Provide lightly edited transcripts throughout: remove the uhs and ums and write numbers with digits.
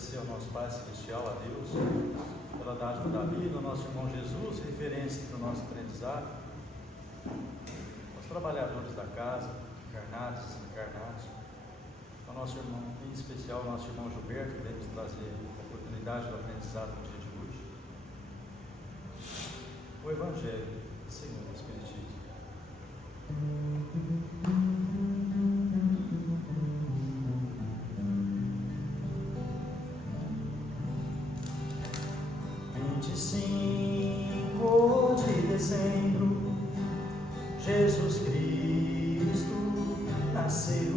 agradecer ao nosso Pai Celestial, a Deus, pela dádiva da vida, ao nosso irmão Jesus, referência para o nosso aprendizado, aos trabalhadores da casa, encarnados e desencarnados, ao nosso irmão, em especial ao nosso irmão Gilberto, que veio nos trazer a oportunidade do aprendizado no dia de hoje. O Evangelho segundo o Espiritismo. Dezembro, Jesus Cristo nasceu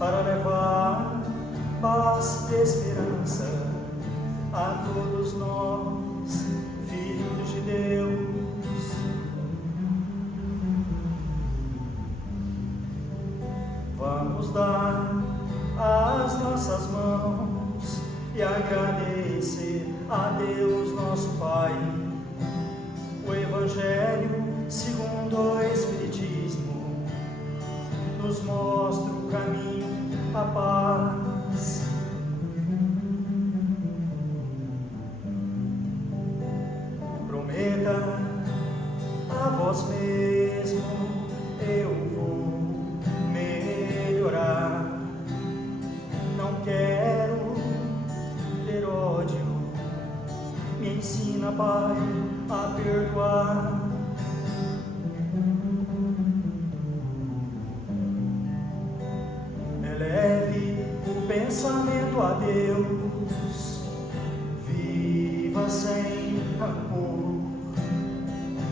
para levar paz e esperança a todos nós, filhos de Deus. Vamos dar as nossas mãos e agradecer a Deus nosso Pai. O Evangelho segundo o Espiritismo nos mostra o caminho, a paz. Prometa a vós mesmo, eu vou melhorar. Não quero ter ódio, me ensina, Pai, a perdoar. Eleve o pensamento a Deus, viva sem rancor,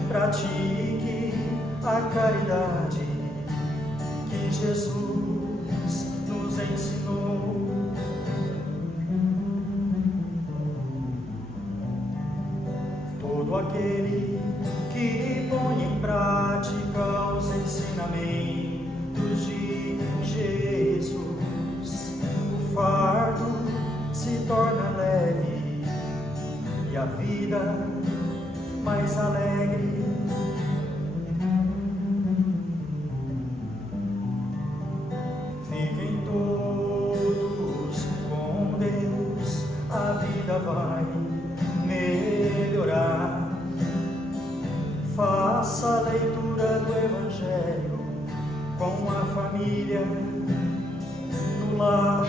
pratique a caridade que Jesus nos ensinou. Todo aquele que põe em prática os ensinamentos de Jesus, o fardo se torna leve e a vida mais alegre. Fiquem todos com Deus, a vida vai melhorar. Faça a leitura do Evangelho com a família no lar.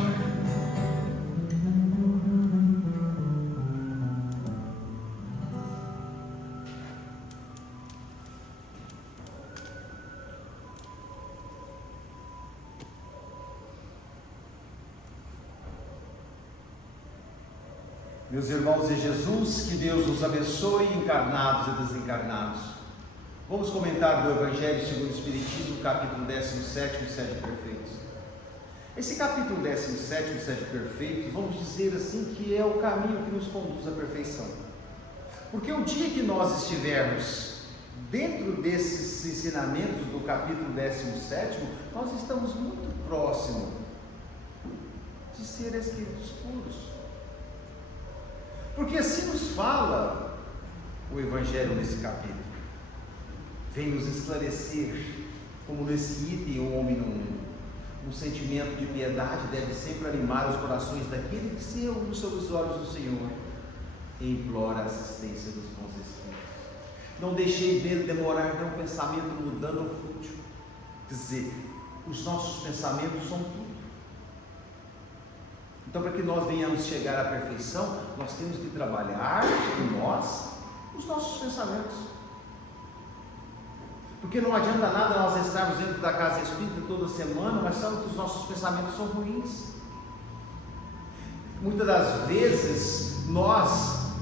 Meus irmãos em Jesus, que Deus os abençoe, encarnados e desencarnados. Vamos comentar do Evangelho segundo o Espiritismo, capítulo 17, os 7 perfeitos. Esse capítulo 17, os 7 perfeitos, vamos dizer assim, que é o caminho que nos conduz à perfeição. Porque o dia que nós estivermos dentro desses ensinamentos do capítulo 17, nós estamos muito próximos de ser espíritos puros. Porque assim nos fala o Evangelho nesse capítulo. Vem nos esclarecer, como nesse item o homem um sentimento de piedade deve sempre animar os corações daquele que se reúne sob os olhos do Senhor e implora a assistência dos bons espíritos. Não deixeis nele demorar, não, pensamento mudando ou fútil. Quer dizer, os nossos pensamentos são tudo. Então, para que nós venhamos chegar à perfeição, nós temos que trabalhar em nós os nossos pensamentos. Porque não adianta nada nós estarmos dentro da casa espírita toda semana, mas sabemos que os nossos pensamentos são ruins. Muitas das vezes nós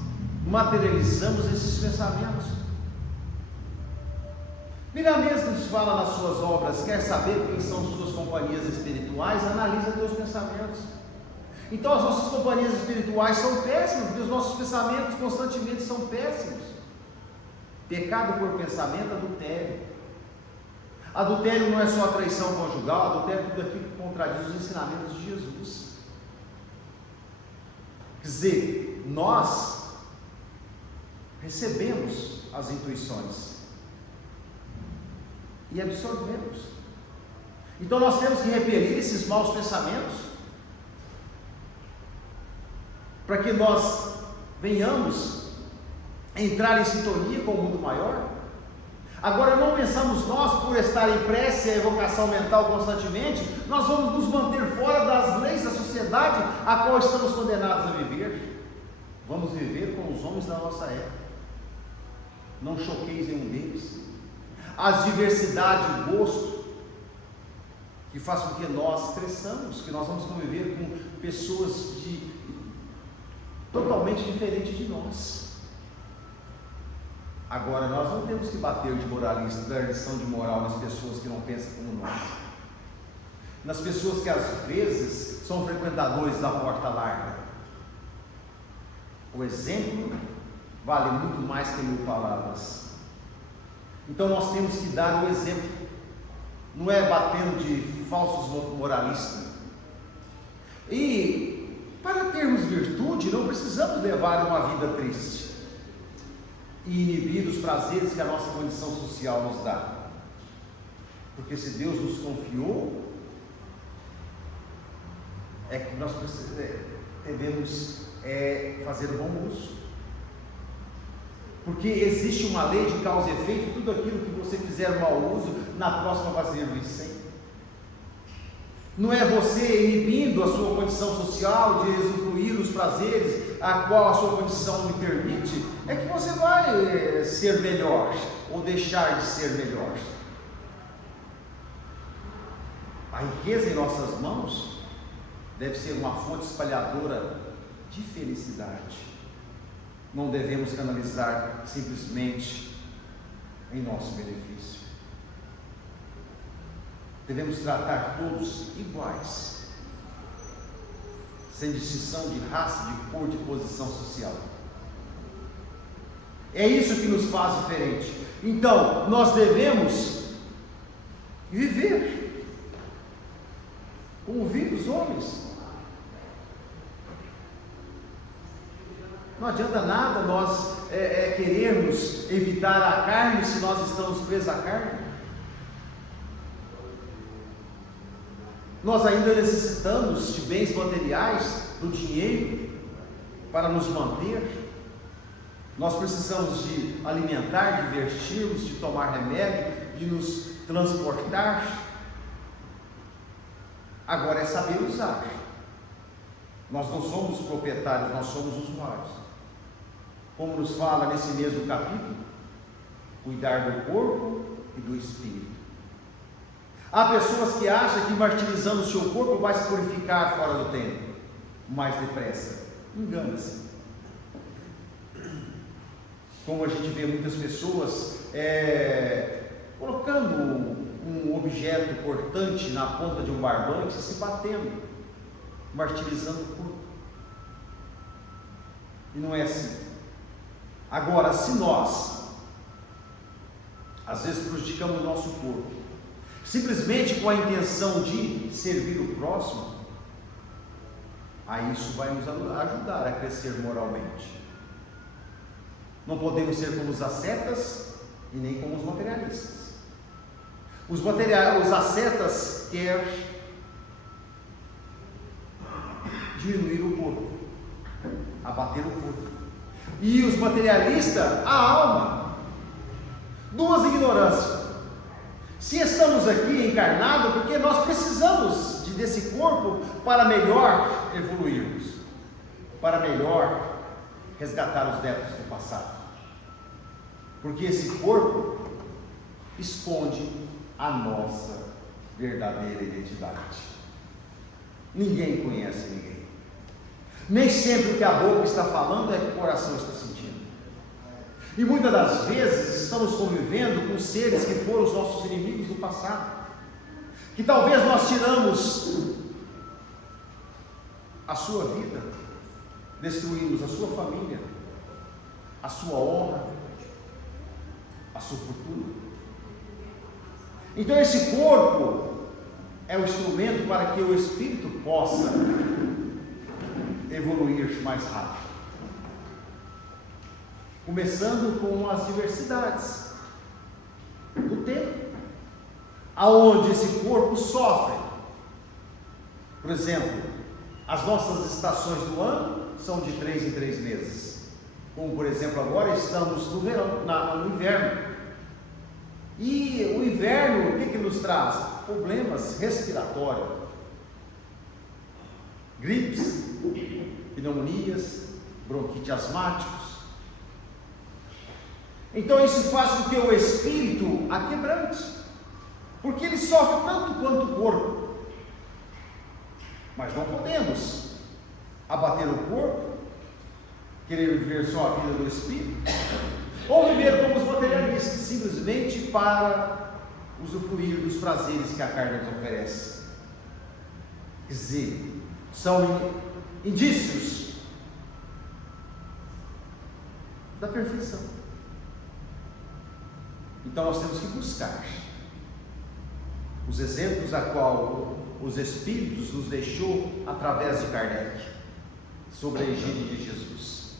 materializamos esses pensamentos. Miramês nos fala nas suas obras: quer saber quem são suas companhias espirituais? Analisa teus pensamentos. Então as nossas companhias espirituais são péssimas, porque os nossos pensamentos constantemente são péssimos. Pecado por pensamento, adultério. Adultério não é só a traição conjugal, adultério é tudo aquilo que contradiz os ensinamentos de Jesus. Quer dizer, nós recebemos as intuições e absorvemos. Então nós temos que repelir esses maus pensamentos. para que nós venhamos entrar em sintonia com o mundo maior. Agora, não pensamos nós, por estar em prece e evocação mental constantemente, nós vamos nos manter fora das leis da sociedade a qual estamos condenados a viver. Vamos viver com os homens da nossa época. Não choqueis nenhum deles. As diversidades de gosto que faz com que nós cresçamos, que nós vamos conviver com pessoas totalmente diferentes de nós. Agora, nós não temos que bater de moralista, dar lição de moral nas pessoas que não pensam como nós, nas pessoas que às vezes são frequentadores da porta larga. O exemplo vale muito mais que 1000 palavras. Então nós temos que dar o exemplo, não é batendo de falsos moralistas. E para termos virtude, não precisamos levar uma vida triste e inibir os prazeres que a nossa condição social nos dá, porque se Deus nos confiou, é que nós devemos fazer o bom uso, porque existe uma lei de causa e efeito. Tudo aquilo que você fizer mau uso, na próxima vai ser vicente. Não é você inibindo a sua condição social de usufruir os prazeres a qual a sua condição lhe permite, é que você vai ser melhor ou deixar de ser melhor. A riqueza em nossas mãos deve ser uma fonte espalhadora de felicidade. Não devemos canalizar simplesmente em nosso benefício. Devemos tratar todos iguais, sem distinção de raça, de cor, de posição social. É isso que nos faz diferente. Então, nós devemos viver como vivem os homens. Não adianta nada nós querermos evitar a carne se nós estamos presos à carne. Nós ainda necessitamos de bens materiais, do dinheiro, para nos manter. Nós precisamos de alimentar, de vestirmos, de tomar remédio, de nos transportar. Agora é saber usar. Nós não somos proprietários, nós somos usuários. Como nos fala nesse mesmo capítulo, cuidar do corpo e do espírito. Há pessoas que acham que martirizando o seu corpo vai se purificar fora do tempo, mais depressa. Engana-se. Como a gente vê muitas pessoas colocando um objeto cortante na ponta de um barbante e se batendo, martirizando o corpo. E não é assim. Agora, se nós às vezes prejudicamos o nosso corpo simplesmente com a intenção de servir o próximo, aí isso vai nos ajudar a crescer moralmente. Não podemos ser como os ascetas e nem como os materialistas. Os ascetas querem diminuir o corpo, abater o corpo, e os materialistas a alma. Duas ignorâncias. Se estamos aqui encarnados, porque nós precisamos desse corpo para melhor evoluirmos, para melhor resgatar os débitos do passado, porque esse corpo esconde a nossa verdadeira identidade. Ninguém conhece ninguém. Nem sempre o que a boca está falando é o que o coração está sentindo. E muitas das vezes estamos convivendo com seres que foram os nossos inimigos do passado, que talvez nós tiramos a sua vida, destruímos a sua família, a sua honra, a sua fortuna. Então esse corpo é o instrumento para que o espírito possa evoluir mais rápido. Começando com as diversidades do tempo, aonde esse corpo sofre. Por exemplo, as nossas estações do ano são de 3 em 3 meses. Como, por exemplo, agora estamos no verão, no inverno. E o inverno, o que nos traz? Problemas respiratórios, gripes, pneumonias, bronquite asmáticos. Então isso faz com que o espírito aquebrante, porque ele sofre tanto quanto o corpo. Mas não podemos abater o corpo, querer viver só a vida do espírito, ou viver como os materialistas, simplesmente para usufruir dos prazeres que a carne nos oferece. Quer dizer, são indícios da perfeição. Então nós temos que buscar os exemplos a qual os Espíritos nos deixou através de Kardec, sobre a egídia de Jesus,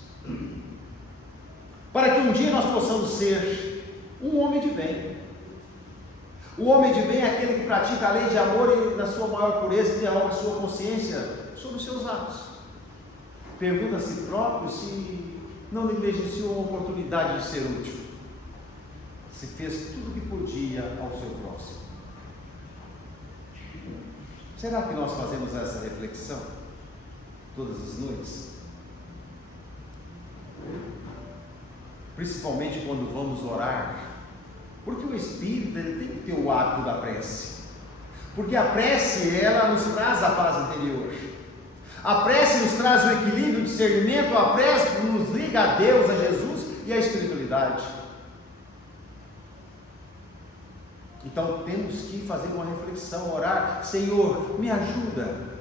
para que um dia nós possamos ser um homem de bem. O homem de bem é aquele que pratica a lei de amor e na sua maior pureza interroga a sua consciência sobre os seus atos. Pergunta a si próprio se não negligenciou uma oportunidade de ser útil, se fez tudo o que podia ao seu próximo. Será que nós fazemos essa reflexão todas as noites? Principalmente quando vamos orar, porque o Espírito ele tem que ter o hábito da prece, porque a prece ela nos traz a paz interior, a prece nos traz o equilíbrio, o discernimento, a prece nos liga a Deus, a Jesus e a espiritualidade. Então temos que fazer uma reflexão, orar: Senhor, me ajuda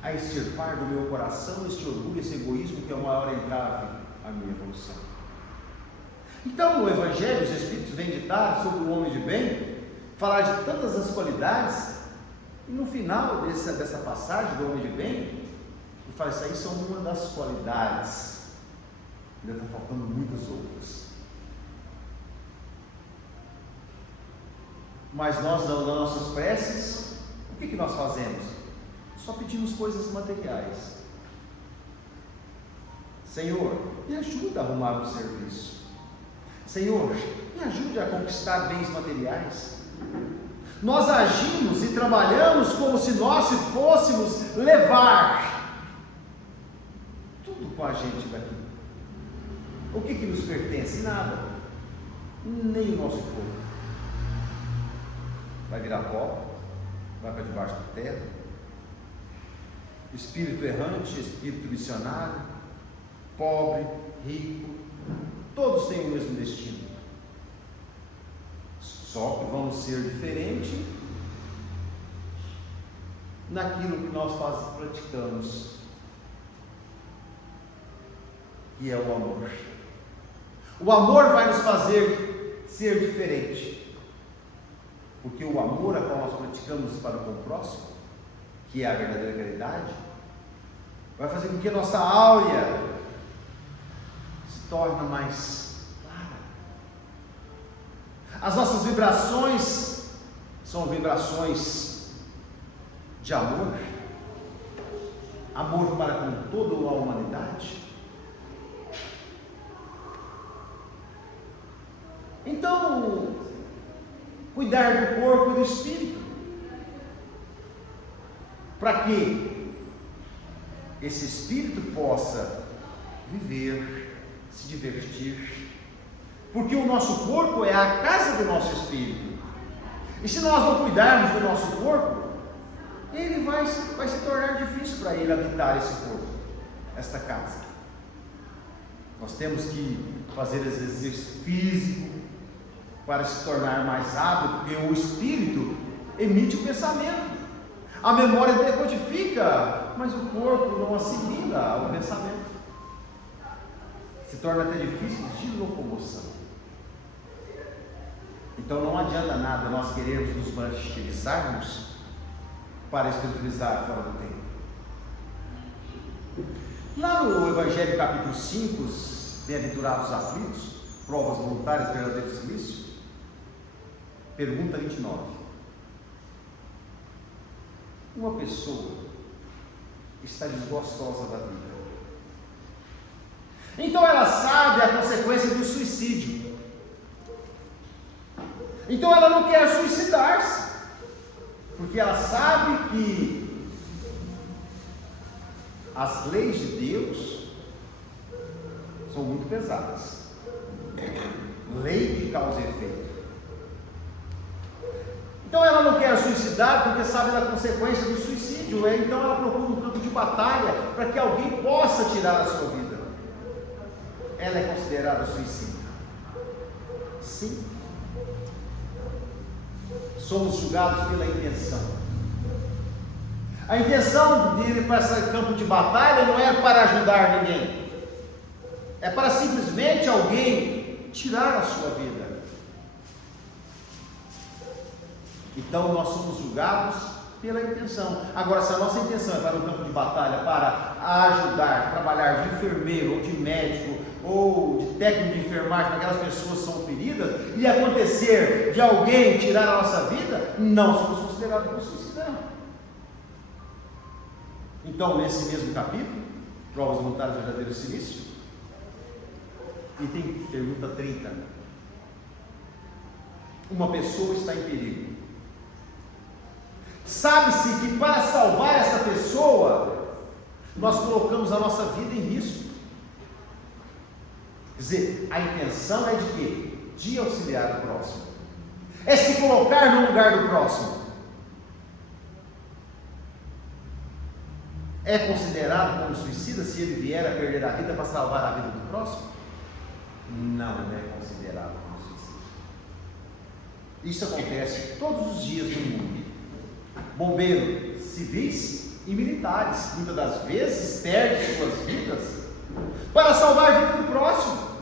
a extirpar do meu coração este orgulho, esse egoísmo que é o maior entrave à minha evolução. Então no Evangelho os Espíritos vêm ditar sobre o homem de bem, falar de tantas as qualidades, e no final dessa passagem do homem de bem, ele fala: isso aí são uma das qualidades, ainda está faltando muitas outras. Mas nós, nas nossas preces, o que nós fazemos? Só pedimos coisas materiais. Senhor, me ajuda a arrumar um serviço. Senhor, me ajude a conquistar bens materiais. Nós agimos e trabalhamos como se nós fôssemos levar tudo com a gente daqui. O que nos pertence? Nada. Nem o nosso corpo. Vai virar pó, vai para debaixo do teto. Espírito errante, espírito missionário, pobre, rico, todos têm o mesmo destino. Só que vamos ser diferentes naquilo que nós praticamos, que é o amor. O amor vai nos fazer ser diferente. Porque o amor a qual nós praticamos para com o próximo, que é a verdadeira caridade, vai fazer com que a nossa áurea se torne mais clara. As nossas vibrações são vibrações de amor, amor para com toda a humanidade. Então, cuidar do corpo e do espírito, para que esse espírito possa viver, se divertir, porque o nosso corpo é a casa do nosso espírito, e se nós não cuidarmos do nosso corpo, ele vai se tornar difícil para ele habitar esse corpo, esta casa. Nós temos que fazer exercício físico, para se tornar mais hábil, porque o espírito emite o pensamento, a memória decodifica, mas o corpo não assimila o pensamento, se torna até difícil de locomoção. Então não adianta nada nós queremos nos martirizarmos para espiritualizar fora do tempo. Lá no Evangelho capítulo 5, os bem-aventurados aflitos, provas voluntárias, verdadeiro silício, pergunta 29. Uma pessoa está desgostosa da vida, Então ela sabe a consequência do suicídio. Então ela não quer suicidar-se, porque ela sabe que as leis de Deus são muito pesadas. Lei de causa e efeito. Então ela não quer suicidar porque sabe da consequência do suicídio. Então ela procura um campo de batalha para que alguém possa tirar a sua vida. Ela é considerada suicida. Sim. Somos julgados pela intenção. A intenção de ir para esse campo de batalha não é para ajudar ninguém. É para simplesmente alguém tirar a sua vida. Então nós somos julgados pela intenção. Agora, se a nossa intenção é para o campo de batalha, para ajudar, trabalhar de enfermeiro ou de médico ou de técnico de enfermagem para aquelas pessoas que são feridas, e acontecer de alguém tirar a nossa vida, não somos considerados como suicidados. Então, nesse mesmo capítulo, Provas Voluntárias do Verdadeiro Silício, item pergunta 30. Uma pessoa está em perigo. Sabe-se que para salvar essa pessoa, nós colocamos a nossa vida em risco. Quer dizer, a intenção é de quê? De auxiliar o próximo. É se colocar no lugar do próximo. É considerado como suicida se ele vier a perder a vida para salvar a vida do próximo? Não é considerado como suicida. Isso acontece todos os dias no mundo. Bombeiros civis e militares, muitas das vezes, perdem suas vidas para salvar a vida do próximo.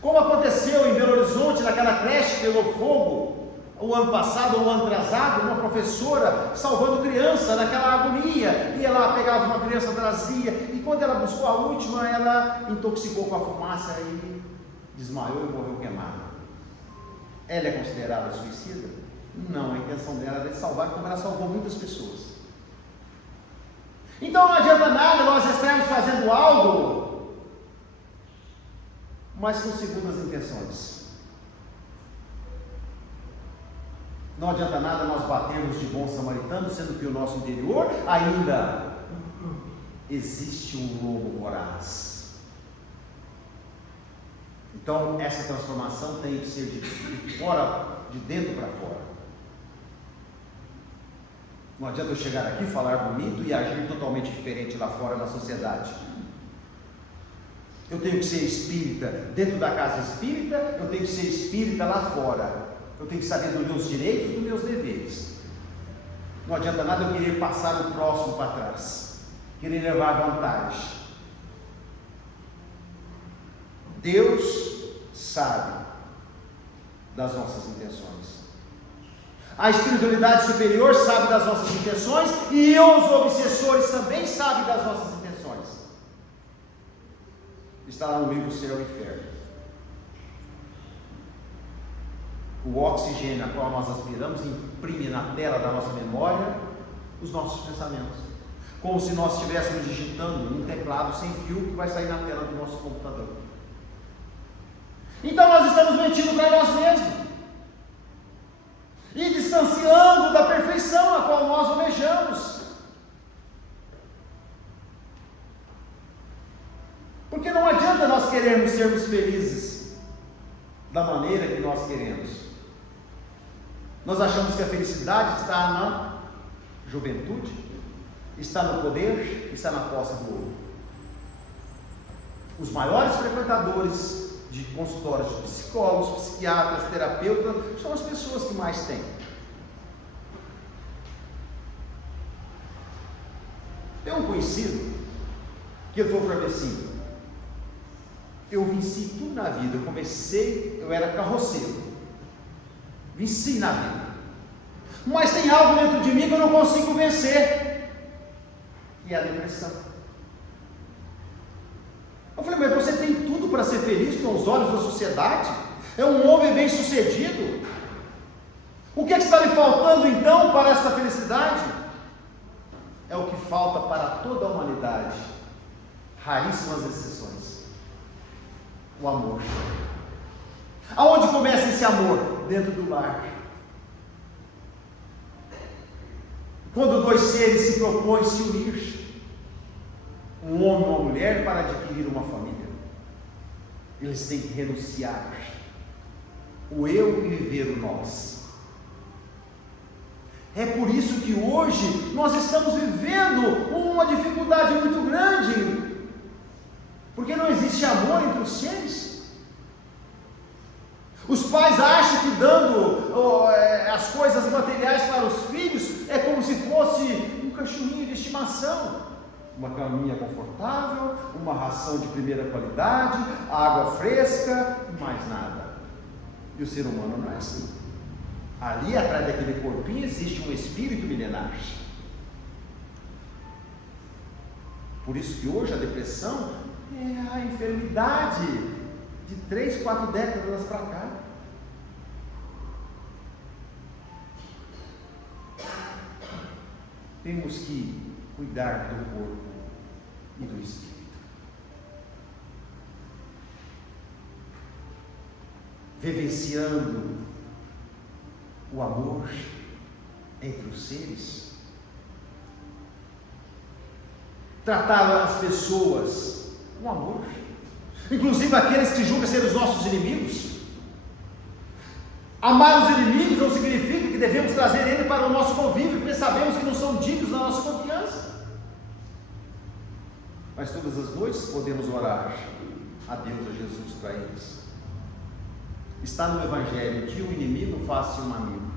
Como aconteceu em Belo Horizonte, naquela creche que pegou fogo, o ano passado ou o ano atrasado, uma professora salvando criança naquela agonia, ia lá, pegava uma criança, trazia, e quando ela buscou a última, ela intoxicou com a fumaça e desmaiou e morreu queimada. Ela é considerada suicida? Não, a intenção dela era de salvar, como ela salvou muitas pessoas. Então não adianta nada nós estarmos fazendo algo, mas com segundas intenções. Não adianta nada nós batermos de bons samaritanos, sendo que o nosso interior ainda existe um lobo voraz. Então essa transformação tem que ser de fora, de dentro para fora. Não adianta eu chegar aqui, falar bonito e agir totalmente diferente lá fora na sociedade. Eu tenho que ser espírita dentro da casa espírita, eu tenho que ser espírita lá fora. Eu tenho que saber dos meus direitos e dos meus deveres. Não adianta nada eu querer passar o próximo para trás, querer levar vantagem. Deus sabe das nossas intenções. A espiritualidade superior sabe das nossas intenções e os obsessores também sabem das nossas intenções. Está lá no livro Céu e Inferno. O oxigênio a qual nós aspiramos imprime na tela da nossa memória os nossos pensamentos, como se nós estivéssemos digitando um teclado sem fio que vai sair na tela do nosso computador. Então nós estamos mentindo para nós mesmos e distanciando da perfeição a qual nós almejamos. Porque não adianta nós querermos sermos felizes da maneira que nós queremos. Nós achamos que a felicidade está na juventude, está no poder, está na posse do ouro. Os maiores frequentadores de consultórios de psicólogos, psiquiatras, terapeutas, são as pessoas que mais têm. Tem um conhecido que ele falou para mim assim: eu venci tudo na vida. Eu era carroceiro, venci na vida, mas tem algo dentro de mim que eu não consigo vencer, que é a depressão. Eu falei: mas você tem tudo para ser feliz aos olhos da sociedade, é um homem bem sucedido, o que é que está lhe faltando então para esta felicidade? É o que falta para toda a humanidade: raríssimas exceções. O amor. Aonde começa esse amor? Dentro do lar. Quando dois seres se propõem se unir, um homem e uma mulher, para adquirir uma família, eles têm que renunciar o eu e viver o nós. É por isso que hoje nós estamos vivendo uma dificuldade muito grande, porque não existe amor entre os seres. Os pais acham que dando as coisas materiais para os filhos é como se fosse um cachorrinho de estimação, uma caminha confortável, uma ração de primeira qualidade, água fresca, mais nada. E o ser humano não é assim. Ali atrás daquele corpinho existe um espírito milenar. Por isso que hoje a depressão é a enfermidade de 3, 4 décadas para cá. Temos que cuidar do corpo e do espírito. Vivenciando o amor entre os seres. Tratar as pessoas com amor, inclusive aqueles que julgam ser os nossos inimigos. Amar os inimigos não significa que devemos trazer ele para o nosso convívio, porque sabemos que não são dignos da nossa confiança. Mas todas as noites podemos orar a Deus, a Jesus, para eles. Está no Evangelho que o inimigo faça um amigo.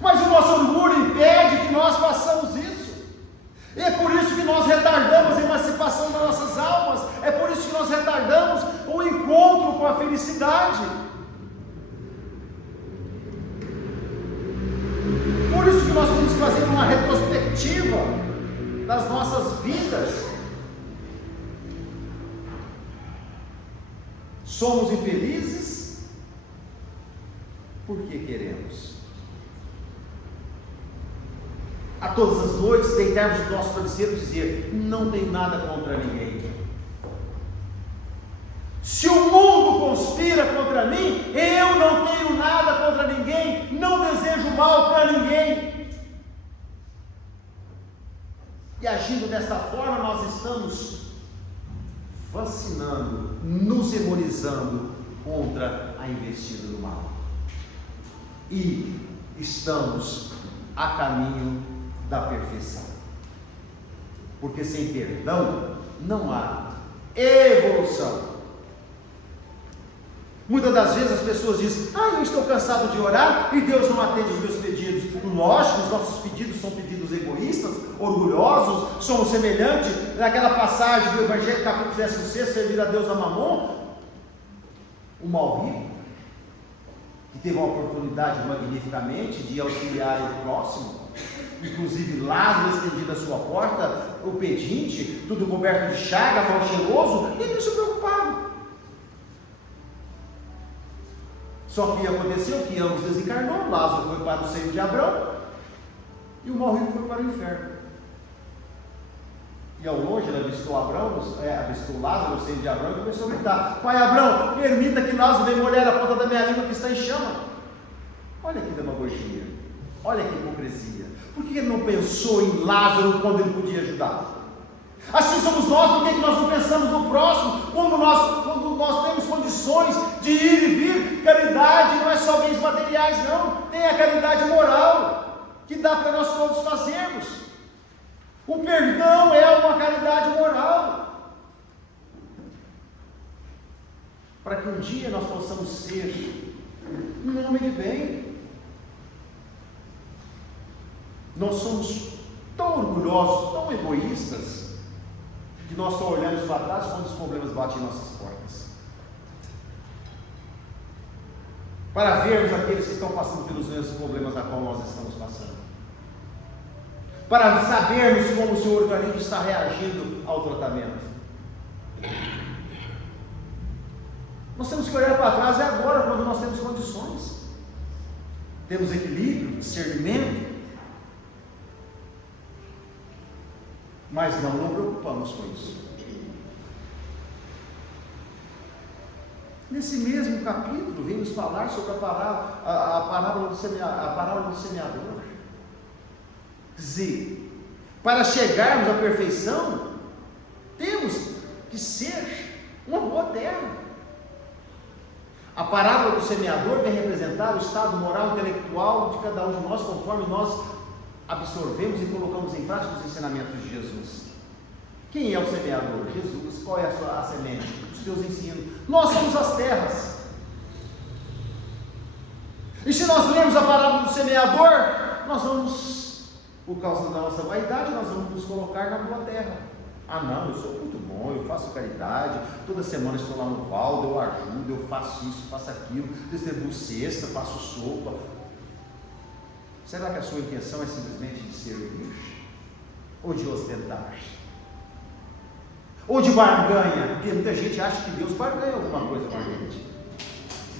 Mas o nosso orgulho impede que nós façamos isso. E é por isso que nós retardamos a emancipação das nossas almas. É por isso que nós retardamos o encontro com a felicidade. Por isso que nós temos que fazer uma retrospectiva das nossas vidas. Somos infelizes porque queremos. A todas as noites deitarmos no nosso travesseiro e dizer: não tenho nada contra ninguém. Se o mundo conspira contra mim, eu não tenho nada contra ninguém, não desejo mal para ninguém. E agindo desta forma, nós estamos vacinando, nos imunizando contra a investida do mal. E estamos a caminho da perfeição. Porque sem perdão não há evolução. Muitas das vezes as pessoas dizem: eu estou cansado de orar e Deus não atende os meus pedidos. Lógico, os nossos pedidos são pedidos egoístas, orgulhosos, somos semelhantes naquela passagem do Evangelho, capítulo 16, servir a Deus a Mamon. O mal rico, que teve uma oportunidade magnificamente de auxiliar o próximo, inclusive Lázaro estendido a sua porta, o pedinte, tudo coberto de chaga, mal cheiroso, ele não se preocupava. Só que aconteceu que ambos desencarnou. Lázaro foi para o seio de Abrão e o mal rico foi para o inferno. E ao longe ele avistou Lázaro no seio de Abrão e começou a gritar: Pai Abrão, permita que Lázaro venha molhar a ponta da minha língua que está em chama. Olha que demagogia, olha que hipocrisia. Por que ele não pensou em Lázaro quando ele podia ajudar? Assim somos nós. Por que nós não pensamos no próximo quando nós temos condições de ir e vir? Caridade não é só bens materiais, não. Tem a caridade moral que dá para nós todos fazermos. O perdão é uma caridade moral, para que um dia nós possamos ser um homem de bem. Nós somos tão orgulhosos, tão egoístas, que nós só olhamos para trás quando os problemas batem em nossas portas, para vermos aqueles que estão passando pelos mesmos problemas na qual nós estamos passando, para sabermos como o seu organismo está reagindo ao tratamento. Nós temos que olhar para trás agora, quando nós temos condições, temos equilíbrio, discernimento. mas não preocupamos com isso. Nesse mesmo capítulo, vem nos falar sobre a parábola do semeador. Quer dizer, para chegarmos à perfeição, temos que ser uma boa terra. A parábola do semeador vem representar o estado moral e intelectual de cada um de nós, conforme nós absorvemos e colocamos em prática os ensinamentos de Jesus. Quem é o semeador? Jesus. Qual é a semente? Os teus ensinos. Nós somos as terras. E se nós lemos a parábola do semeador, nós vamos, por causa da nossa vaidade, nós vamos nos colocar na boa terra. Ah não, eu sou muito bom, eu faço caridade, toda semana estou lá no Valdo, eu ajudo, eu faço isso, faço aquilo, distribuo cesta, faço sopa. Será que a sua intenção é simplesmente de servir? Ou de ostentar? Ou de barganha? Porque muita gente acha que Deus barganha alguma coisa com a gente.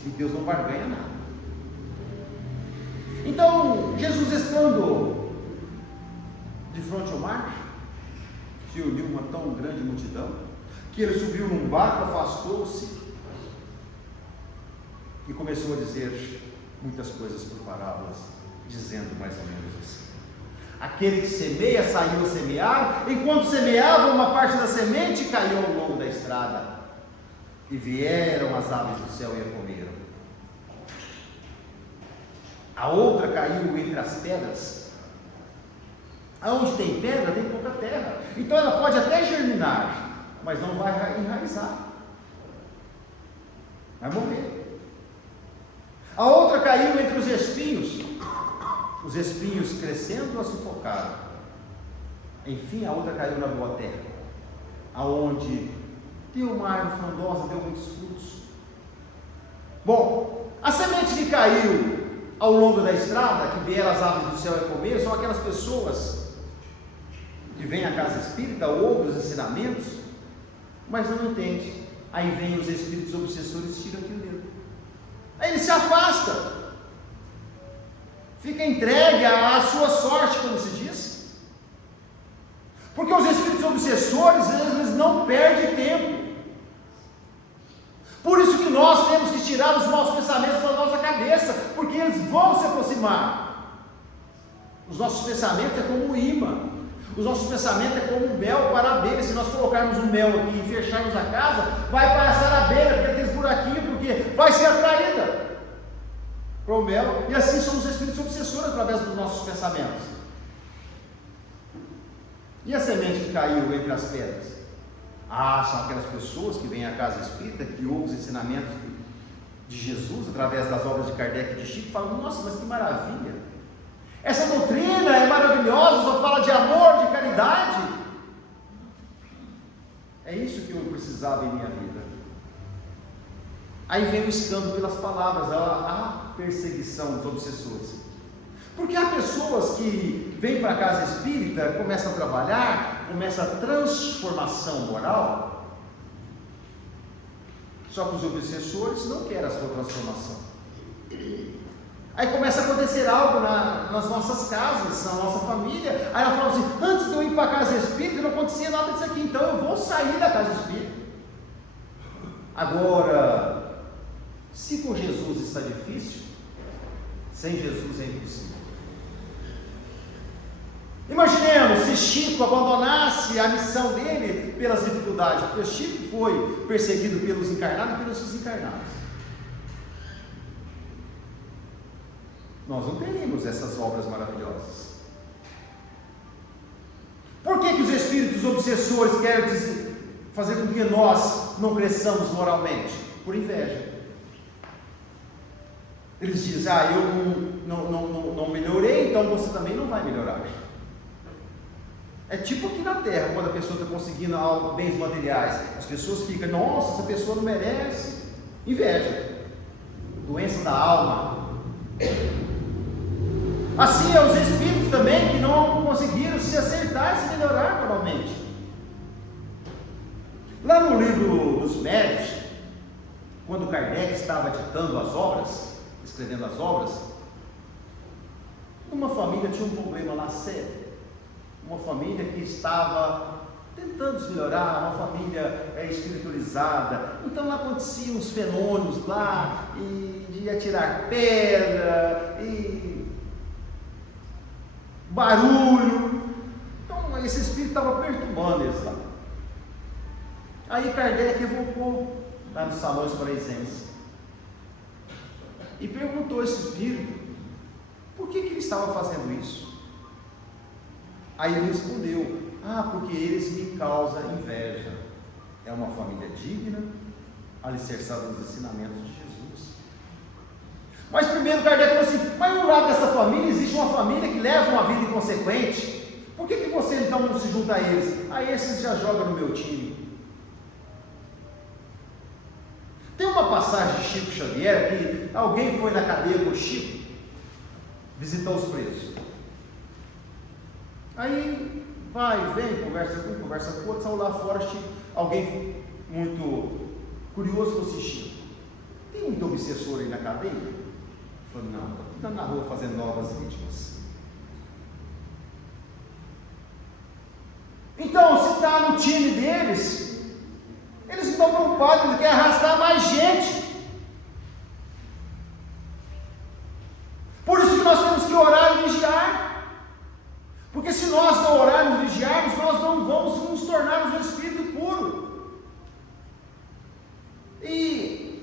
E Deus não barganha nada. Então, Jesus estando de frente ao mar, se uniu uma tão grande multidão, que ele subiu num barco, afastou-se e começou a dizer muitas coisas por parábolas, dizendo mais ou menos assim: aquele que semeia saiu a semear, enquanto semeava, uma parte da semente caiu ao longo da estrada, e vieram as aves do céu e a comeram. A outra caiu entre as pedras. Aonde tem pedra, tem pouca terra, então ela pode até germinar, mas não vai enraizar, vai morrer. A outra caiu entre os espinhos crescendo a sufocaram. Enfim, a outra caiu na boa terra, aonde deu uma árvore frondosa, deu muitos frutos. Bom, a semente que caiu ao longo da estrada, que vieram as aves do céu a comer, são aquelas pessoas que vêm à casa espírita, ouvem os ensinamentos, mas não entende. Aí vem os espíritos obsessores e tiram aquilo dele. Aí ele se afasta, fica entregue à sua sorte, como se diz. Porque os espíritos obsessores, eles não perdem tempo. Por isso que nós temos que tirar os maus pensamentos da nossa cabeça, porque eles vão se aproximar. Os nossos pensamentos é como um imã. Os nossos pensamentos é como um mel para a abelha. Se nós colocarmos um mel aqui e fecharmos a casa, vai passar a abelha, porque tem esse buraquinho, porque vai ser atraída para o mel. E assim somos espíritos obsessores através dos nossos pensamentos. E a semente que caiu entre as pedras? São aquelas pessoas que vêm à casa espírita, que ouvem os ensinamentos de Jesus através das obras de Kardec e de Chico, e falam: nossa, mas que maravilha! Essa doutrina é maravilhosa, só fala de amor, de caridade. É isso que eu precisava em minha vida. Aí vem o escândalo pelas palavras, a perseguição dos obsessores. Porque há pessoas que vêm para a casa espírita, começam a trabalhar, começa a transformação moral, só que os obsessores não querem a sua transformação. Aí começa a acontecer algo nas nossas casas, na nossa família. Aí ela fala assim: antes de eu ir para a casa espírita não acontecia nada disso aqui, então eu vou sair da casa espírita. Agora, se com Jesus está difícil, sem Jesus é impossível. Imaginemos se Chico abandonasse a missão dele pelas dificuldades, porque Chico foi perseguido pelos encarnados e pelos desencarnados. Nós não teríamos essas obras maravilhosas. Por que os espíritos obsessores querem fazer com que nós não cresçamos moralmente? Por inveja. Eles dizem: eu não melhorei, então você também não vai melhorar. É tipo aqui na Terra, quando a pessoa está conseguindo bens materiais, as pessoas ficam: nossa, essa pessoa não merece. Inveja, doença da alma. Assim é os espíritos também, que não conseguiram se acertar e se melhorar moralmente. Lá no livro dos Médiuns, quando Kardec estava ditando as obras, escrevendo as obras, uma família tinha um problema lá sério. uma família que estava tentando se melhorar, uma família espiritualizada. Então lá aconteciam uns fenômenos lá, e de atirar pedra, e barulho. Então esse espírito estava perturbando eles lá. Aí Kardec evocou lá nos salões parisienses e perguntou a esse espírito por que ele estava fazendo isso. Aí ele respondeu: porque eles me causam inveja. É uma família digna, alicerçada nos ensinamentos de Jesus. Mas primeiro Kardec falou assim: mas no lado dessa família existe uma família que leva uma vida inconsequente. Por que você então não se junta a eles? Esses já jogam no meu time. Tem uma passagem de Chico Xavier que alguém foi na cadeia com o Chico visitar os presos. Aí vai, vem, conversa com um, conversa com outro, saiu lá fora, Chico, alguém muito curioso falou assim: Chico, tem muito obsessor aí na cadeia? Ele falou: não, está ficando na rua fazendo novas vítimas. Então, se está no time deles, eles não estão preocupados, eles querem arrastar mais gente. Por isso que nós temos que orar e vigiar. Porque se nós não orarmos e vigiarmos, nós não vamos nos tornarmos um espírito puro. E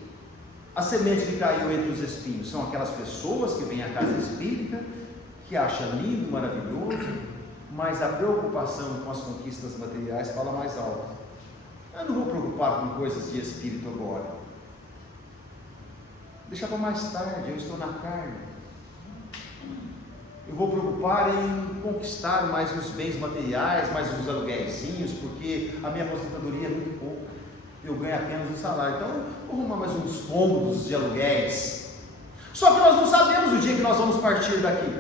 a semente que caiu entre os espinhos são aquelas pessoas que vêm à casa espírita, que acham lindo, maravilhoso, mas a preocupação com as conquistas materiais fala mais alto. Eu não vou preocupar com coisas de espírito agora. Deixa para mais tarde, eu estou na carne. Eu vou preocupar em conquistar mais os bens materiais, mais os aluguéizinhos, porque a minha aposentadoria é muito pouca. Eu ganho apenas um salário. Então, vou arrumar mais uns cômodos de aluguéis. Só que nós não sabemos o dia que nós vamos partir daqui.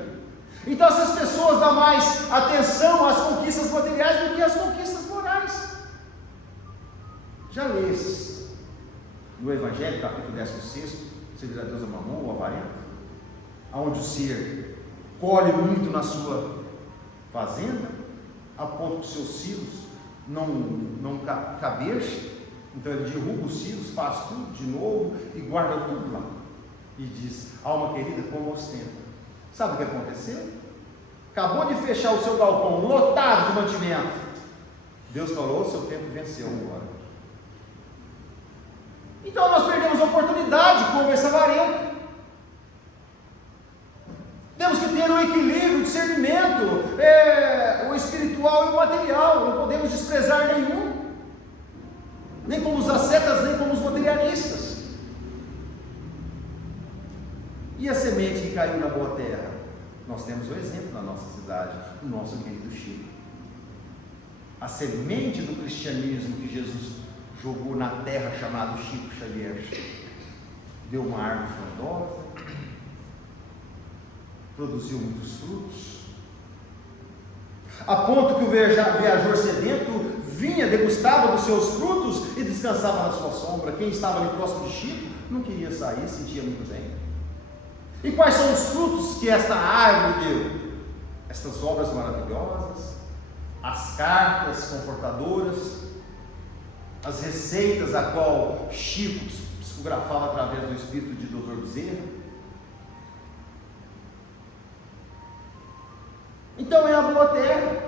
Então, essas pessoas dão mais atenção às conquistas materiais do que às conquistas morais. Já lês no Evangelho, capítulo 16, servir a Deus a mamão ou avarento, onde o ser colhe muito na sua fazenda, a ponto que seus silos não cabejam. Então ele derruba os silos, faz tudo de novo e guarda tudo lá. E diz: alma querida, como ostenta. Sabe o que aconteceu? Acabou de fechar o seu galpão lotado de mantimento. Deus falou: seu tempo venceu agora. Então nós perdemos a oportunidade como esse avarento. Temos que ter um equilíbrio, um discernimento, o espiritual e o material. Não podemos desprezar nenhum, nem como os ascetas, nem como os materialistas. E a semente que caiu na boa terra? Nós temos um exemplo na nossa cidade, o nosso querido Chico. A semente do cristianismo que Jesus jogou na terra, chamado Chico Xavier, deu uma árvore frondosa, produziu muitos frutos, a ponto que o viajor sedento vinha, degustava dos seus frutos e descansava na sua sombra. Quem estava ali próximo de Chico não queria sair, sentia muito bem. E quais são os frutos que esta árvore deu? Estas obras maravilhosas, as cartas confortadoras, as receitas a qual Chico psicografava através do espírito de Dr. Bezerra. Então é a boa terra.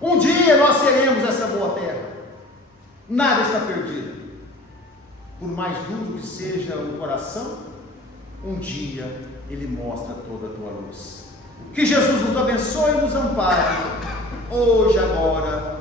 Um dia nós seremos essa boa terra. Nada está perdido. Por mais duro que seja o coração, um dia ele mostra toda a tua luz. Que Jesus nos abençoe e nos ampare, hoje, agora